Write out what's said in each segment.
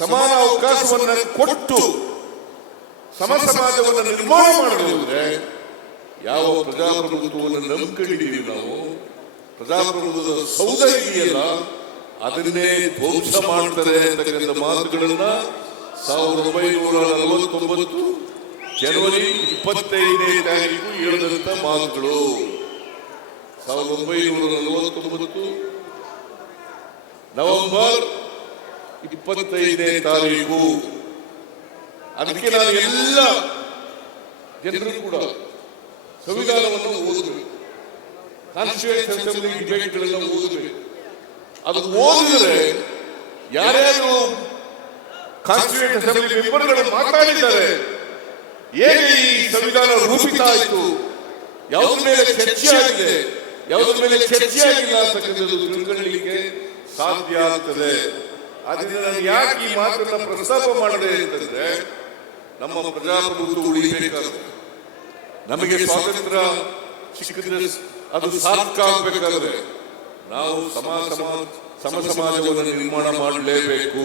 ಸಮಾನ ಅವಕಾಶವನ್ನು ಕೊಟ್ಟು ಸಮ ಸಮಾಜವನ್ನು ನಿರ್ಮಾಣ ಮಾಡದಿದ್ರೆ ಯಾವ ಪ್ರಜಾಪ್ರಭುತ್ವವನ್ನು ನಂಬಿಕೊಂಡಿದ್ದೀವಿ ನಾವು, ಪ್ರಜಾಪ್ರಭುತ್ವದ ಸೌಧ ಇದೆಯಲ್ಲ ಅದನ್ನೇ ಧ್ವಂಸ ಮಾಡ್ತಾರೆ ಅಂತಕ್ಕಂಥ ಮಾತುಗಳನ್ನ 1949 ಜನವರಿ 25ನೇ ತಾರೀಕು ಹೇಳಿದಂತ ಮಾತುಗಳು. 1949 ನವೆಂಬರ್ 25ನೇ ತಾರೀಕು. ಅದಕ್ಕೆ ನಾನು ಎಲ್ಲ ಜನರು ಕೂಡ ಸಂವಿಧಾನವನ್ನು ಓದಬೇಕು, ಕಾನ್ಸ್ಟಿಟ್ಯೂಷನ್ ಅಸೆಂಬ್ಲಿ ಡಿಬೇಟ್ಗಳೆಲ್ಲ ಓದಬೇಕು. ಅದು ಓದಿದ್ರೆ ಯಾರ್ಯಾರು ಕಾನ್ಸ್ಟಿಟ್ಯೂಷನ್ ಅಸೆಂಬ್ಲಿ ಮೆಂಬರ್ಗಳು ಮಾತಾಡಿದ್ದಾರೆ, ಹೇಗೆ ಈ ಸಂವಿಧಾನ ರೂಪಿತ ಆಯಿತು, ಯಾವುದ್ರ ಮೇಲೆ ಚರ್ಚೆ ಆಗಿದೆ, ಯಾವುದ್ರ ಮೇಲೆ ಚರ್ಚೆ ಆಗಿಲ್ಲ ಅಂತಕ್ಕಂಥದ್ದು ತಿಳ್ಕೊಳ್ಳಲಿಕ್ಕೆ ಸಾಧ್ಯ ಆಗ್ತದೆ. ಅದರಿಂದ ನಾನು ಯಾಕೆ ಈ ಮಾತನ್ನ ಪ್ರಸ್ತಾಪ ಮಾಡಿದೆ ಅಂತಂದ್ರೆ, ನಮ್ಮ ಪ್ರಜಾಪ್ರಭುತ್ವ ಉಳಿಬೇಕಾದ್ರೆ, ನಮಗೆ ಸ್ವಾತಂತ್ರ್ಯ ಸಿಕ್ಕಿದ್ರೆ ಅದು ಸಾರ್ಥಕ ಆಗಬೇಕಾದ್ರೆ ನಾವು ಸಮ ಸಮಾಜವನ್ನು ನಿರ್ಮಾಣ ಮಾಡಲೇಬೇಕು.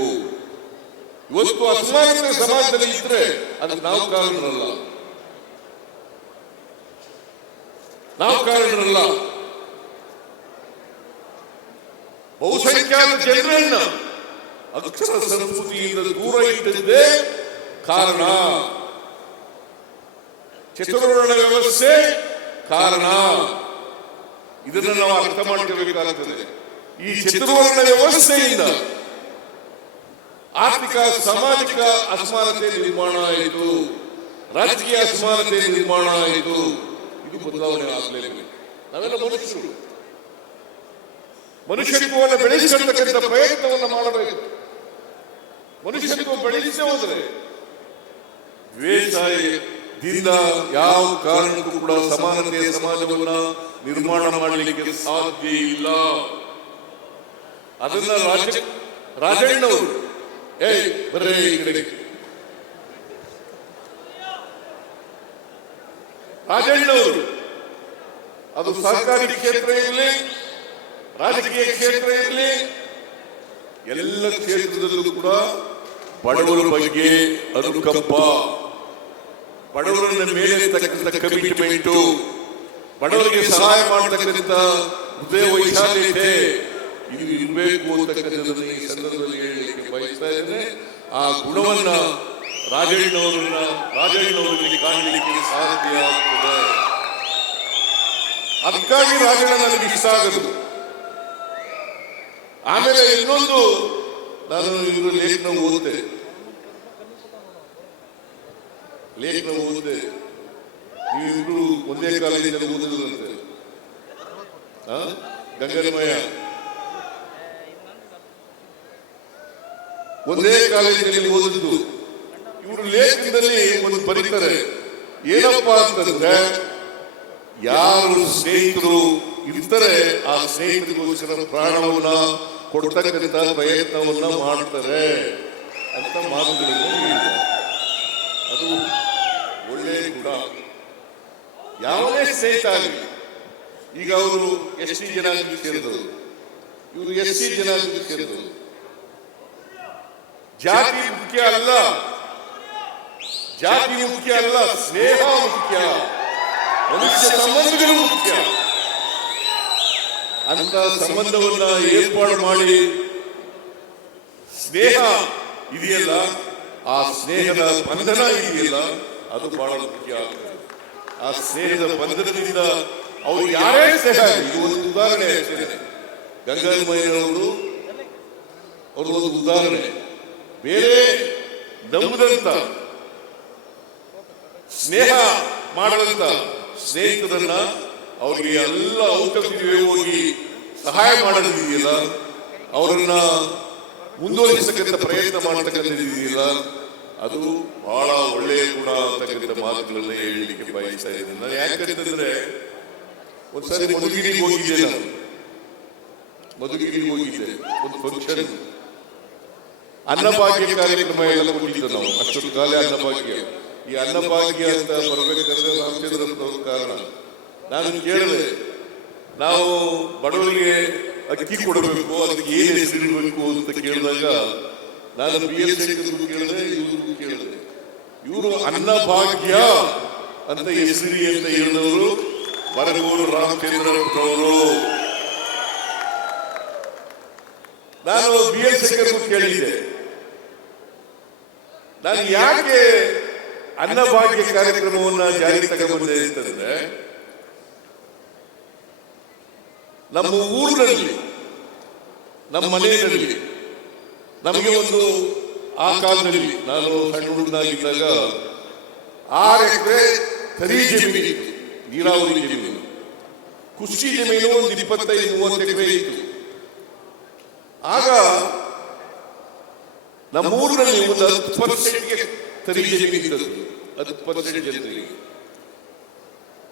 ಇವತ್ತು ಅಸಮಾನತೆ ಸಮಾಜದಲ್ಲಿ ಇದ್ರೆ ಅದಕ್ಕೆ ನಾವು ಕಾರಣರಲ್ಲ, ಬಹುಸಂಖ್ಯಾತ ಜನರನ್ನ ಅಕ್ಷರ ಸಂಸ್ಕೃತಿಯಿಂದ ದೂರ ಇಟ್ಟಿದ್ದೇ ಕಾರಣ. ಚತುರ್ವರ್ಣ ವ್ಯವಸ್ಥೆ ಕಾರಣ. ಇದನ್ನು ನಾವು ಅರ್ಥ ಮಾಡ್ಕೋಬೇಕಾಗುತ್ತದೆ. ಈ ಚತುರ್ವರ್ಣ ವ್ಯವಸ್ಥೆಯಿಂದ ಆರ್ಥಿಕ ಸಾಮಾಜಿಕ ಅಸಮಾನತೆ ನಿರ್ಮಾಣ ಆಯಿತು, ರಾಜಕೀಯ ಅಸಮಾನತೆ ನಿರ್ಮಾಣ ಆಯಿತು. ಇದು ಬದಲಾವಣೆ ಆಗಲೇಬೇಕು. ನಾವೆಲ್ಲ ಮನುಷ್ಯರು, ಮನುಷ್ಯತ್ವವನ್ನು ಬೆಳೆಸಿಕೊಳ್ಳತಕ್ಕಂಥ ಪ್ರಯತ್ನವನ್ನು ಮಾಡಬೇಕು. ಮನುಷ್ಯತ್ವ ಬೆಳೆಸೇ ಹೋದ್ರೆ ದ್ವೇಷದಿಂದ ಯಾವ ಕಾರಣಕ್ಕೂ ಕೂಡ ಸಮಾನತೆಯ ಸಮಾಜವನ್ನ ನಿರ್ಮಾಣ ಮಾಡಲಿಕ್ಕೆ ಸಾಧ್ಯ ಇಲ್ಲ. ಅದನ್ನ ರಾಜಣ್ಣವರು ಬರ್ರೇ ಈ ಕಡೆ, ರಾಜಣ್ಣವರು ಅದು ಸರ್ಕಾರಿ ಕ್ಷೇತ್ರ ಇರಲಿ, ರಾಜಕೀಯ ಕ್ಷೇತ್ರ ಇರಲಿ, ಎಲ್ಲ ಕ್ಷೇತ್ರದಲ್ಲೂ ಕೂಡ ಬಡವರ ಬಗ್ಗೆ ಅನುಕಂಪ, ಬಡವರನ್ನ ಮೇಲೆ ತಕ್ಕಂಥ ಕಮಿಟ್ಮೆಂಟು, ಬಡವರಿಗೆ ಸಹಾಯ ಮಾಡತಕ್ಕಂಥ ಹೃದಯ ವೈಶಾಲ್ಯತೆ ಇದು ಇರಬೇಕು ಅಂತಕ್ಕಂಥದ್ದನ್ನು ಈ ಸಂದರ್ಭದಲ್ಲಿ ಹೇಳಲಿಕ್ಕೆ ಬಯಸ್ತಾ ಇದ್ದೇನೆ. ಆ ಗುಣವನ್ನ ರಾಜಣ್ಣವರಲ್ಲಿ ಕಾಣಲಿಕ್ಕೆ ಸಾಧ್ಯ ಆಗ್ತದೆ. ಅದಕ್ಕಾಗಿ ರಾಜಣ್ಣ ನನಗೆ ಇಷ್ಟ ಆಗದು. ಆಮೇಲೆ ಇನ್ನೊಂದು, ನಾನು ಇವರು ಲೇಖನ ಓದಿದೆ. ನೀವಿಬ್ರು ಒಂದೇ ಕಾಲೇಜಿನಲ್ಲಿ ಓದಿದಂತೆ, ಗಂಗನಮಯ ಒಂದೇ ಕಾಲೇಜಿನಲ್ಲಿ ಓದಿದ್ದು. ಇವರು ಲೇಖನದಲ್ಲಿ ಒಂದು ಬರೀತಾರೆ, ಏನಪ್ಪಾ ಅಂತಂದ್ರೆ ಯಾರು ಸ್ನೇಹಿತರು ಇರ್ತಾರೆ ಆ ಸ್ನೇಹಿತರಿಗೋಸ್ಕರ ಪ್ರಾಣವನ್ನ ಕೊಡ್ತಕ್ಕಂಥ ಪ್ರಯತ್ನವನ್ನ ಮಾಡ್ತಾರೆ ಅಂತ ಮಾತುಗಳನ್ನು ಹೇಳಿದ್ದಾರೆ. ಅದು ಒಳ್ಳೆಯ ಗುಣ. ಯಾವನೇ ಸ್ನೇಹಿತ ಆಗಲಿ, ಈಗ ಅವರು ಎಸ್ ಟಿ ಜನಾಂಗಕ್ಕೆ ಸೇರಿದವರು, ಇವರು ಎಸ್ ಸಿ ಜನಾಂಗಕ್ಕೆ ಸೇರಿದವರು. ಜಾತಿ ಮುಖ್ಯ ಅಲ್ಲ, ಸ್ನೇಹ ಮುಖ್ಯ, ಮನುಷ್ಯ ಸಂಬಂಧಗಳು ಮುಖ್ಯ. ಅಂತ ಸಂಬಂಧವನ್ನ ಏರ್ಪಾಡು ಮಾಡಿ ಸ್ನೇಹ ಇದೆಯಲ್ಲ, ಆ ಸ್ನೇಹದ ಬಂಧನ ಇದೆಯಲ್ಲ, ಅದು ಬಹಳ ಮುಖ್ಯ. ಆ ಸ್ನೇಹದ ಬಂಧನದಿಂದ ಅವರು ಯಾರೇ ಸ್ನೇಹ, ಇದು ಒಂದು ಉದಾಹರಣೆ ಅಷ್ಟೇ. ಗಂಗಾಧರಮಯ್ಯನವರು ಅವರು ಒಂದು ಉದಾಹರಣೆ. ಬೇರೆ ನಂಬದಂತ ಸ್ನೇಹ ಮಾಡದಂತ ಸ್ನೇಹಿತರನ್ನ ಅವ್ರಿಗೆ ಎಲ್ಲ ಔಷಧಿಗೆ ಹೋಗಿ ಸಹಾಯ ಮಾಡೋದಿದೆಯಲ್ಲ, ಅವರನ್ನ ಮುಂದುವರಿಸತಕ್ಕಂಥ ಪ್ರಯತ್ನ ಮಾಡತಕ್ಕಂಥದ್ದಿದೆಯಲ್ಲ, ಅದು ಬಹಳ ಒಳ್ಳೆಯ ಗುಣ ಅಂತಕ್ಕಂಥ ಮಾತುಗಳನ್ನ ಹೇಳಲಿಕ್ಕೆ ಬಯಸ್ತಾ ಇದ್ದೇನೆ. ನಾನು ಯಾಕಂತಂದ್ರೆ ಒಂದ್ಸರಿ ಮಧುಗಿರಿಗೆ ಹೋಗಿದ್ದೆ, ಒಂದು ಫಂಕ್ಷನ್, ಅನ್ನಭಾಗ್ಯ ಕಾರ್ಯಕ್ರಮ ಎಲ್ಲ ಕೊಟ್ಟಿದ್ದು ನಾವು. ಅಷ್ಟೊಂದು ಕಾಲ ಅನ್ನಭಾಗ್ಯ, ಈ ಅನ್ನಭಾಗ್ಯ ಅಂತ ಬರಬೇಕಾದ್ರೆ ರಾಮಚಂದ್ರಪ್ಪನವ್ರ ಕಾರಣ. ನಾನು ಕೇಳಿದೆ, ನಾವು ಬಡವರಿಗೆ ಅಕ್ಕಿ ಕೊಡಬೇಕು, ಅದಕ್ಕೆ ಏನು ಹೆಸರಿಡಬೇಕು ಅಂತ ಕೇಳಿದಾಗ ನಾನು BL ಶೇಖರ್ಗೂ ಕೇಳಿದೆ, ಇವ್ರಿಗೂ ಕೇಳಿದೆ. ಇವರು ಅನ್ನಭಾಗ್ಯ ಅಂತ ಹೆಸರಿ ಅಂತ ಹೇಳಿದವರು ಬರಗೂರು ರಾಮಚಂದ್ರಪ್ಪನವರು. ನಾನು BL ಶೇಖರ್ಗೂ ಕೇಳಿದ್ದೆ, ನಾನು ಯಾಕೆ ಅನ್ನಭಾಗ್ಯ ಕಾರ್ಯಕ್ರಮವನ್ನ ಜಾರಿಗೆ ತಗೊಂಡ್ಬಂದೆ ಅಂತಂದ್ರೆ, ನಮ್ಮ ಊರಿನಲ್ಲಿ ನಮ್ಮ ಮನೆಯಲ್ಲಿ ನಮಗೆ ಒಂದು ಆ ಕಾಲದಲ್ಲಿ ನಾನು ಸಣ್ಣ ಹುಡುಗನಾಗಿದ್ದಾಗ 6 ಎಕರೆ ಕರಿ ಜಮೀನು, ನೀರಾವರಿ ಜಮೀನು, ಕೃಷಿ ಜಮೀನು ಒಂದು 25-30 ಎಕರೆ ಇತ್ತು. ಆಗ ನಮ್ಮ ಊರಿನಲ್ಲಿ ಒಂದು 10% ಕರಿ ಜಮೀನು ಇದ್ದದ್ದು, 10% ಜನರಿಗೆ.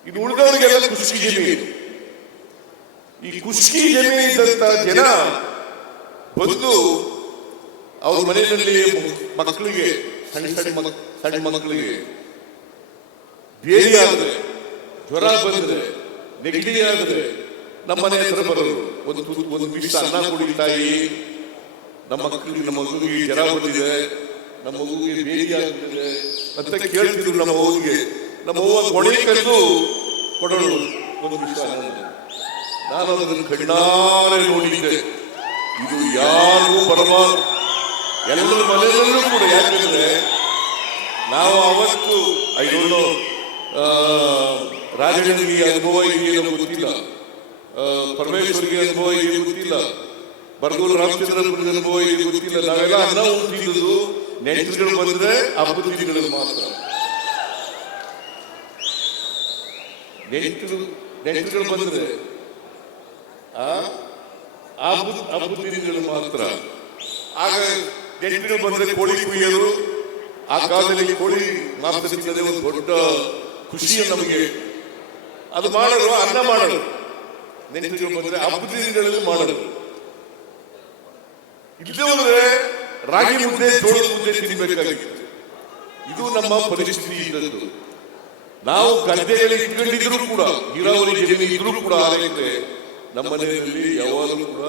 ಇನ್ನು ಉಳಿದವರಿಗೆಲ್ಲ ಕೃಷಿ ಜಮೀನು. ಈ ಕೃಷಿ ಜಮೀನು ಇದ್ದಂತ ಜನ ಬಂದು ಅವ್ರ ಮನೆಯಲ್ಲಿ ಮಕ್ಕಳಿಗೆ ಸಣ್ಣ ಮಕ್ಕಳಿಗೆ ಬೇರೆ ಆದರೆ, ಜ್ವರ ಬಂದ್ರೆ, ನೆಗಡಿ ಆದರೆ ನಮ್ಮ ಮನೆ ಹತ್ರ ಬರೋರು. ಒಂದು ಬಿಸಿ ಅನ್ನ ಕೊಡಿ ತಾಯಿ, ನಮ್ಮ ಮಗುವಿಗೆ ಜ್ವರ ಬಂದಿದೆ, ನಮ್ಮ ಮಗುವಿಗೆ ಬೇರೆ ಆಗ್ತಿದೆ ಅಂತ ಕೇಳ್ತಿದ್ರು. ನಮ್ಮ ಮಗುವಿಗೆ ನಮ್ಮ ಅವ್ವ ಕೊಡೆ ಕರೆದು ಕೊಡೋಳು ಒಂದು ಬಿಸಿ ಅನ್ನ. ನಾನು ಅದನ್ನು ಕಣ್ಣಾರೆ ನೋಡಿದ್ದೆ. ಇದು ಯಾರು ಪರಮಾತ್ಮ ಎಲ್ಲರ ಮನೆಯಲ್ಲೂ ಕೂಡ. ಯಾಕಂದ್ರೆ ನಾವು ಅವತ್ತು ಐದೊಂದು ರಾಜನಿಗೆ ಅನುಭವ ಇದೆಯೋ ಗೊತ್ತಿಲ್ಲ, ಪರಮೇಶ್ವರಿಗೆ ಅನುಭವ ಇದೆಯೋ ಗೊತ್ತಿಲ್ಲ, ಬರಗೂರು ರಾಮಚಂದ್ರಪ್ಪನ ಅನುಭವ ಇದೆಯೋ ಗೊತ್ತಿಲ್ಲ. ನಾವೆಲ್ಲ ಅನ್ನ ಉಂಟಿದ್ದು ನೆಂಟರುಗಳು ಬಂದ್ರೆ ಹಬ್ಬದ ದಿನಗಳಲ್ಲಿ ಮಾತ್ರ. ನೆಂಟರುಗಳು ಬಂದ್ರೆ ಹಬ್ಬದ ದಿನಗಳು ಮಾತ್ರ. ಆಗ ನೆಂಟರುಗಳು ಬಂದ್ರೆ ಕೋಳಿ ಕುಯ್ಯೋರು. ಆ ಕಾಲದಲ್ಲಿ ಕೋಳಿ ಮಾಂಸ ತಿನ್ನೋದೇ ಒಂದು ದೊಡ್ಡ ಖುಷಿಯ ನಮಗೆ. ಅದು ಮಾಡೋರು, ಅನ್ನ ಮಾಡೋರು. ನೆಂಟರುಗಳು ಬಂದ್ರೆ ಹಬ್ಬದ ದಿನಗಳಲ್ಲಿ ಮಾಡೋರು. ಇಲ್ಲದೆ ಹೋದ್ರೆ ರಾಗಿ ಮುದ್ದೆ, ಜೋಳದ ಮುದ್ದೆ ತಿನ್ಬೇಕಾಗಿತ್ತು. ಇದು ನಮ್ಮ ಪರಿಸ್ಥಿತಿ ಇದ್ದದ್ದು. ನಾವು ಗದ್ದೆಗಳಲ್ಲಿ ಇಟ್ಕೊಂಡಿದ್ರು ಕೂಡ, ನೀರಾವರಿ ಜಮೀನು ಇದ್ರೂ ಕೂಡ ಆರೈಕೆ ನಮ್ಮ ಮನೆಯಲ್ಲಿ ಯಾವಾಗಲೂ ಕೂಡ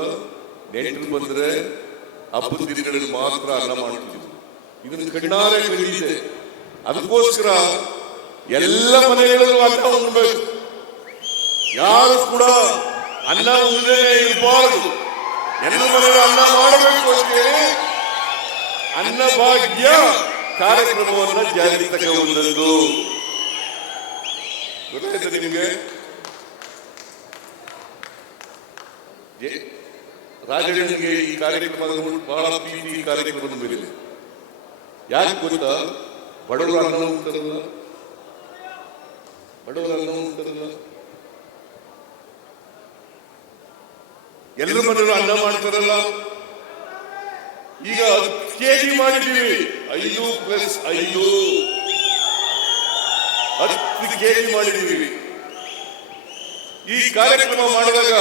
ನೆಂಟರು ಬಂದ್ರೆ ಹಬ್ಬದ ದಿನಗಳಲ್ಲಿ ಮಾತ್ರ ಅನ್ನ ಮಾಡ್ತಿದ್ರು. ಇದನ್ನು ಕಣ್ಣಾರೆ ಕಂಡಿದ್ದೆ. ಅದಕ್ಕೋಸ್ಕರ ಎಲ್ಲ ಮನೆಗಳಲ್ಲೂ ಅನ್ನ ಉಣ್ಬೇಕು. ಯಾರು ಕೂಡ ಅನ್ನ ಉಣ್ಣದೇ ಇರಬಾರದು. ಎಲ್ಲ ಮನೆಗಳು ಅನ್ನ ಮಾಡಬೇಕು ಅಂತೇಳಿ ಅನ್ನಭಾಗ್ಯ ಕಾರ್ಯಕ್ರಮವನ್ನು ಜಾರಿಗೆ ತಗೊಂಡದ್ದು. ಗೊತ್ತಾಯ್ತು ನಿಮಗೆ? ರಾಜನಿಗೆ ಈ ಕಾರ್ಯಕ್ರಮದ ಬಹಳ ಪ್ರೀತಿ. ಈ ಕಾರ್ಯಕ್ರಮದ ಮೇಲೆ ಯಾಕೆ ಗೊತ್ತಾ? ಬಡವರು ಅನ್ನ ಉಂಟಲ್ಲ, ಎಲ್ಲರ ಮನೆಯಲ್ಲೂ ಅನ್ನ ಮಾಡ್ತಾರಲ್ಲ. ಈಗ 10 kg ಮಾಡಿದ್ದೀವಿ, 5+5 10 kg ಮಾಡಿದ್ದೀವಿ. ಈ ಕಾರ್ಯಕ್ರಮ ಮಾಡಿದಾಗ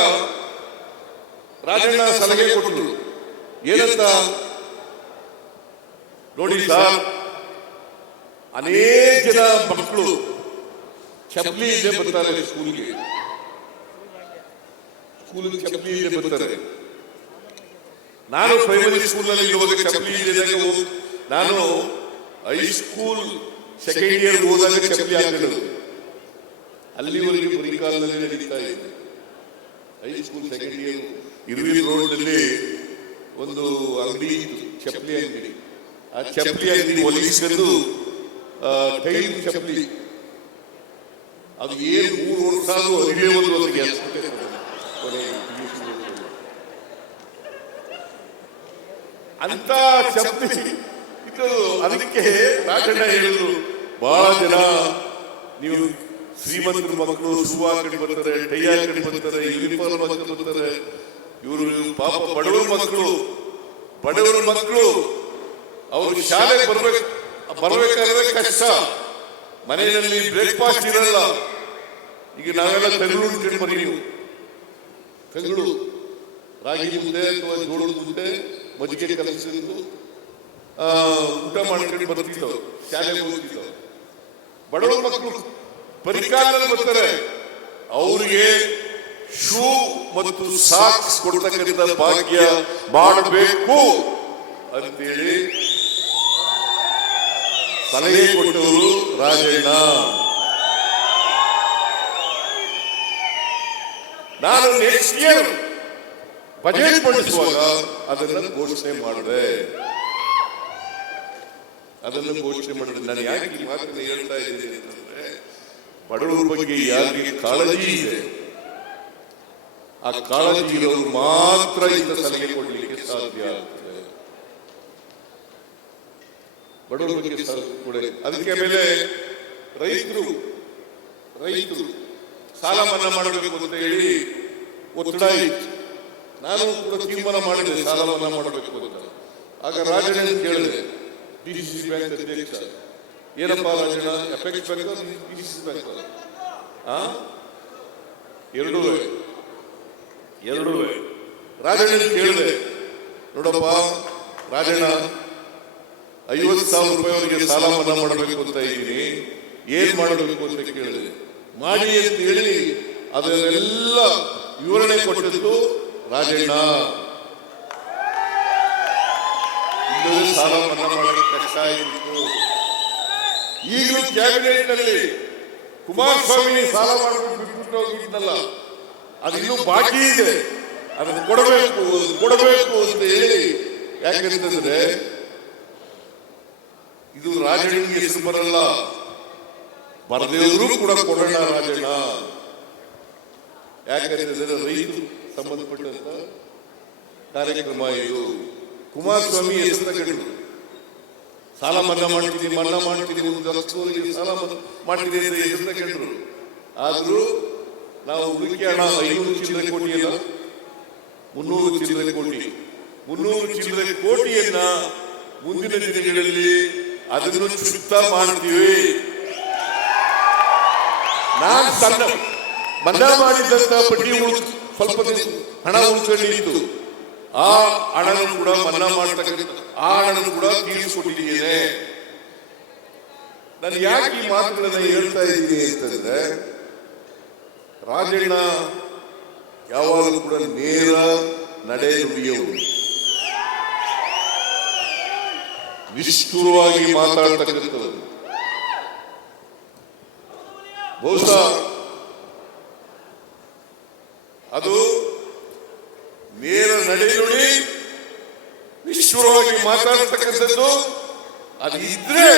ರಾಜಣ್ಣ ಸಲಹೆ ಕೊಟ್ಟರು. ಏನಂತ ನೋಡಿ ಸರ್, ಅನೇಕ ಜನ ಮಕ್ಕಳು ಚಪ್ಪಲಿ ಇಲ್ಲದೆ ಬರ್ತಾರೆ ಸ್ಕೂಲ್ಗೆ ಚಪ್ಪಲಿ ಇಲ್ಲದೆ ಬರ್ತಾರೆ. ನಾನು ಪ್ರೈಮರಿ ಸ್ಕೂಲ್ನಲ್ಲಿ ಇರುವಾಗ ಚಪ್ಪಲಿ ಇಲ್ಲದಾಗ, ನಾನು ಹೈಸ್ಕೂಲ್ ಸೆಕೆಂಡ್ ಇಯರ್ ಹೋದಾಗ ಚಪ್ಪಲಿ ಹಾಕಿರೋದು. ಅಲ್ಲಿವರೆಗೆ ಬರೀ ಕಾಲದಲ್ಲಿ ನಡೀತಾ ಇದೆ. ಹೈಸ್ಕೂಲ್ ಸೆಕೆಂಡ್ ಇಯರ್ ಇರುವಿನ ರೋಡ್ನಲ್ಲಿ ಒಂದು ಅಂಗಡಿ ಇತ್ತು, ಚಪ್ಪಲಿ ಅಂಗಡಿ. ಆ ಚಪ್ಪಲಿ ಅಂಗಡಿ ಒಲಿಸ್ಕೊಂಡು ಟೈಲ್ ಚಪ್ಪಲಿ, ಅದು ಏನು 3 ವರ್ಷ ಆದ್ರೂ ಅರಿವೇ ಒಂದು ಅಂತ ಚಪ್ಪಲಿ ಇದು. ಅದಕ್ಕೆ ರಾಜಣ್ಣ ಹೇಳಿದ್ರು, ಬಹಳ ಜನ ನೀವು ಶ್ರೀಮಂತರ ಮಕ್ಕಳು ಶೂ ಹಾಕೊಂಡು ಬರ್ತಾರೆ, ಟೈ ಹಾಕೊಂಡು ಬರ್ತಾರೆ, ಯೂನಿಫಾರ್ಮ್ ಹಾಕೊಂಡು ಬರ್ತಾರೆ. ಇವರು ಪಾಪ ಬಡವರ ಮಕ್ಕಳು ಅವ್ರಿಗೆ ಶಾಲೆಗೆ ಬರ್ಬೇಕಾದ್ರೆ ಕಷ್ಟ. ಮನೆಯಲ್ಲಿ ಬ್ರೇಕ್ಫಾಸ್ಟ್ ಇರಲ್ಲ. ಈಗ ನಾವೆಲ್ಲ ತೆಂಗಳು ತಿಳ್ಬರಿ, ನೀವು ತೆಂಗಳು ರಾಗಿ ಮುದ್ದೆ ಅಥವಾ ಜೋಳದ ಮುದ್ದೆ ಮಜ್ಜಿಗೆ ಕಲಸಿದ್ದು ಊಟ ಮಾಡ್ಕೊಂಡು ಬರ್ತಿದ್ದವು, ಶಾಲೆಗೆ ಹೋಗ್ತಿದ್ದವು. ಬಡವರ ಮಕ್ಕಳು ಪರಿಕಾರದಲ್ಲಿ ಬರ್ತಾರೆ, ಅವರಿಗೆ ಶೂ ಮತ್ತು ಸಾಕ್ಸ್ ಕೊಡ್ತಕ್ಕಂಥ ಭಾಗ್ಯ ಮಾಡಬೇಕು ಅಂತೇಳಿ ಸಲಹೆ ಕೊಟ್ಟವರು ರಾಜಣ್ಣ. ನಾನು ನೆಕ್ಸ್ಟ್ ಇಯರ್ ಬಜೆಟ್ ಮಂಡಿಸುವಾಗ ಅದನ್ನು ಘೋಷಣೆ ಮಾಡಿದೆ. ನಾನು ಯಾಕೆ ಈ ಮಾತನ್ನು ಹೇಳ್ತಾ ಇದ್ದೀನಿ ಅಂತಂದ್ರೆ, ಬಡವರ ಬಗ್ಗೆ ಯಾರಿಗೆ ಕಾಳಜಿ ಇದೆ, ಆ ಕಾಳಜಿ ಇರೋರು ಮಾತ್ರ ಇಂಥ ಸಲಹೆ ಕೊಡಲಿಕ್ಕೆ ಸಾಧ್ಯ ಆಗ್ತದೆ. ಬಡವರ ಬಗ್ಗೆ ಕೊಡಿ. ಅದಕ್ಕೆ ಮೇಲೆ ರೈತರು ಸಾಲ ಮನ್ನಾ ಮಾಡಬೇಕು ಅಂತ ಹೇಳಿ ಒತ್ತಡ ಇತ್ತು. ನಾನು ಕೂಡ ತೀರ್ಮಾನ ಮಾಡಿದೆ ಸಾಲ ಮನ್ನಾ ಮಾಡಬೇಕು ಅಂತ. ಆಗ ರಾಜಣ್ಣ ಕೇಳಿದೆ, DCC ಬ್ಯಾಂಕ್ ಅಧ್ಯಕ್ಷ, ಏನಪ್ಪಾ Rajanna, effects bank DCC bank ಎರಡೂ ರಾಜಣ್ಣ ಕೇಳಿದೆ, ನೋಡಪ್ಪ ರಾಜಣ್ಣ, 50,000 ರೂಪಾಯಿವರೆಗೆ ಸಾಲ ಮನ್ನಾ ಮಾಡಬೇಕು ಅಂತ ಇದ್ದೀನಿ, ಏನ್ ಮಾಡಬೇಕು ಅಂತ ಕೇಳಿದೆ. ಮಾಡಿ ಅಂತ ಹೇಳಿ ಅದನ್ನೆಲ್ಲ ವಿವರಣೆ ಕೊಟ್ಟದ್ದು ರಾಜಣ್ಣ. ಸಾಲ ಮನ್ನಾ ಮಾಡಲಿಕ್ಕೆ ಕಷ್ಟ ಆಗಿತ್ತು. ಈಗಲೂ ಕ್ಯಾಬಿನೆಟ್ ನಲ್ಲಿ ಕುಮಾರಸ್ವಾಮಿ ಸಾಲ ಮಾಡಬೇಕು ಬಿಟ್ಟು ಹೋಗಿದ್ದಲ್ಲ, ಅದಿನ್ನೂ ಬಾಕಿ ಇದೆ, ಅದನ್ನು ಕೊಡಬೇಕು ಅಂತ ಹೇಳಿ. ಯಾಕಂತಂದ್ರೆ ಇದು ರಾಜಣ್ಣನಿಗೆ ಹೆಸರು ಬರಲ್ಲ, ಬರದೇವರು ಕೂಡ ಕೊಡೋಣ ರಾಜಣ್ಣ. ಯಾಕಂತಂದ್ರೆ ರೈತರು ಸಂಬಂಧಪಟ್ಟಂತ ಕಾರ್ಯಕ್ರಮ ಇದು. ಕುಮಾರಸ್ವಾಮಿ ಹೆಸರು ತಗೊಂಡು ಸಾಲ ಮನ್ನಾ ಮಾಡ್ತೀನಿ 1 ಲಕ್ಷವರೆಗೆ ಸಾಲ ಮಾಡ್ತೀನಿ ಅಂತ ಹೆಸರು ತಗೊಂಡ್ರು. ಆದ್ರೂ ನಾವು ಉಳಿಕೆ ಹಣ 500 ಚಿಲ್ಲರೆ ಕೋಟಿ ಅಲ್ಲ, 300 ಚಿಲ್ಲರೆ ಕೋಟಿ, 300 ಚಿಲ್ಲರೆ ಕೋಟಿಯನ್ನ ಮುಂದಿನ ದಿನಗಳಲ್ಲಿ ಅದನ್ನು ಚುಕ್ತ ಮಾಡ್ತೀವಿ. ನಾನು ಸಣ್ಣ ಮನ್ನಾ ಮಾಡಿದಂತ ಬಡ್ಡಿ ಸ್ವಲ್ಪ ಹಣ ಉಳ್ಕೊಂಡಿತ್ತು, ಆ ಹಣನು ಕೂಡ ಮನ್ನಾ ಮಾಡತಕ್ಕಂಥ ಆ ಹಣನು ಕೂಡ ತೀರಿಸಿಕೊಟ್ಟಿದ್ದೇನೆ. ನಾನು ಯಾಕೆ ಈ ಮಾತುಗಳನ್ನ ಹೇಳ್ತಾ ಇದ್ದೀನಿ ಅಂತಂದ್ರೆ, ರಾಜಣ್ಣ ಯಾವಾಗಲೂ ಕೂಡ ನೇರ ನಡೆ ನುಡಿಯವರು, ನಿಷ್ಠುರವಾಗಿ ಮಾತಾಡ್ತಕ್ಕಂಥದ್ದು. ಬಹುಶಃ ಅದು ನೇರ ನಡೆನುಡಿ ನಿಷ್ಠುರವಾಗಿ ಮಾತಾಡತಕ್ಕಂಥದ್ದು ಅದು ಇದ್ರೆ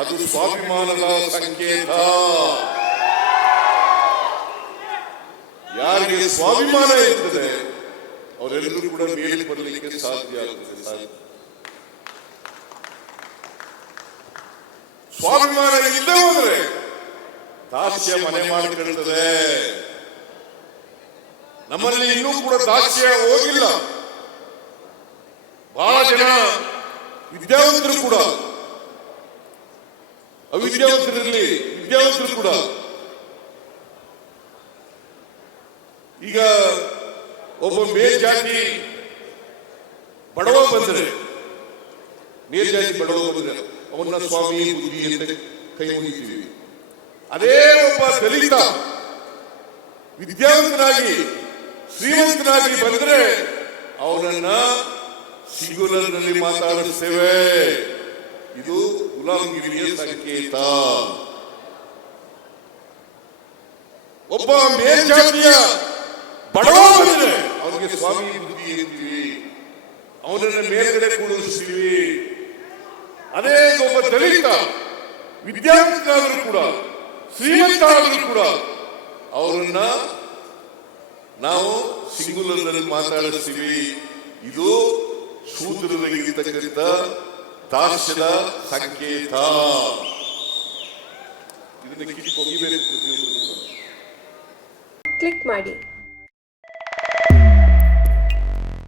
ಅದು ಸ್ವಾಭಿಮಾನದ ಸಂಕೇತ. ಯಾರಿಗೆ ಸ್ವಾಭಿಮಾನ ಇರ್ತದೆ ಅವರೆಲ್ಲರೂ ಕೂಡ ಮೇಲೆ ಬರಲಿಕ್ಕೆ ಸಾಧ್ಯ ಆಗ್ತದೆ. ಸ್ವಾಭಿಮಾನ ಇಲ್ಲದೆ ಹೋದ್ರೆ ದಾಸ್ಯ ಮನೆ ಮಾಡಿಕೊಳ್ಳುತ್ತದೆ. ನಮ್ಮಲ್ಲಿ ಇನ್ನೂ ಕೂಡ ದಾಸ್ಯ ಹೋಗಿಲ್ಲ. ಬಹಳ ಜನ ವಿದ್ಯಾವಂತರು ಕೂಡ, ಅವಿದ್ಯಾವಂತರಲ್ಲಿ ವಿದ್ಯಾವಂತರು ಕೂಡ ಈಗ ಒಬ್ಬ ಮೇಲ್ಜಾತಿ ಬಡವ ಬಂದರೆ ಅವನ್ನ ಸ್ವಾಮಿ ಬುದ್ಧಿ ಅಂತ ಕೈ ಮುಗಿತೀವಿ. ಅದೇ ಒಬ್ಬ ದಲಿತ ವಿದ್ಯಾವಂತನಾಗಿ ಶ್ರೀಮಂತನಾಗಿ ಬಂದ್ರೆ ಅವನನ್ನ ಸಿಂಗುಲರ್ನಲ್ಲಿ ಮಾತಾಡಿಸ್ತೇವೆ. ಇದು ಗುಲಾಮಗಿರಿಯ ಸಂಕೇತ. ಒಬ್ಬ ಮೇಲ್ಜಾತಿಯ ಬಡವ ಬಂದ್ರೆ ಅವನಿಗೆ ಸ್ವಾಮಿ ಬುದ್ಧಿ ಅಂತೀವಿ, ಅವನನ್ನ ಮೇಲ್ಗಡೆ ಕೂಡಿಸ್ತೀವಿ. ಅದೇ ಒಬ್ಬ ದಲಿತ ವಿದ್ಯಾವಂತನಾದರೂ ಕೂಡ ಶ್ರೀಮಂತ ಆದರೂ ಕೂಡ ಅವರನ್ನ ನಾವು ಸಿಂಗುಲರ್ನಲ್ಲಿ ಮಾತಾಡಿಸ್ತೀವಿ. ಇದು ಶೂದ್ರರಿಗಿರ್ತಕ್ಕಂಥ ದಾಸ್ಯದ ಸಂಕೇತ. ಇದನ್ನ ಕಿತ್ತು ಹೋಗಿಬೇಕು. ಕ್ಲಿಕ್ ಮಾಡಿ.